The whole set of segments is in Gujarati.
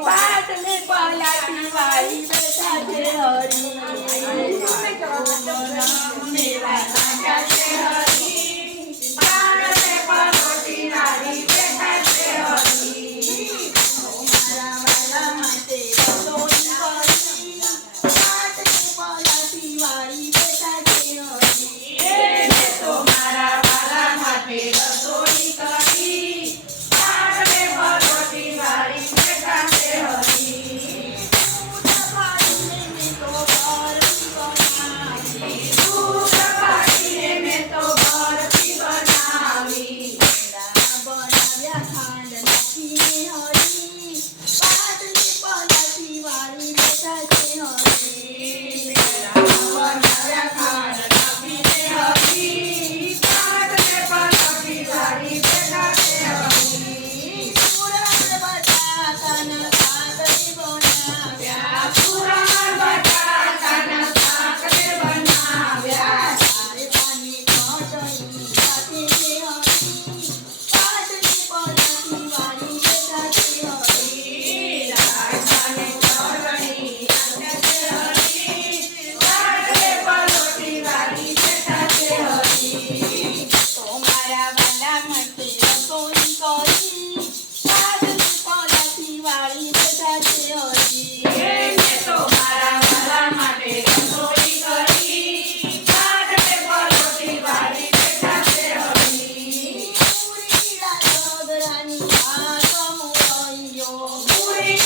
પાટલે પલાટી વાળી બેઠા છે હરી મેરા નાકા છે હરી પાટલે પલોટી વાળી બેઠા છે હરી મારા વાલા માટે રસોઈ કરી પાટલે પલાટી વાળી બેઠા છે હરી તો મારા વાલા માટે રસોઈ કરી પાટલે પલોટી વાળી બેઠા છે હરી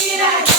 Mira,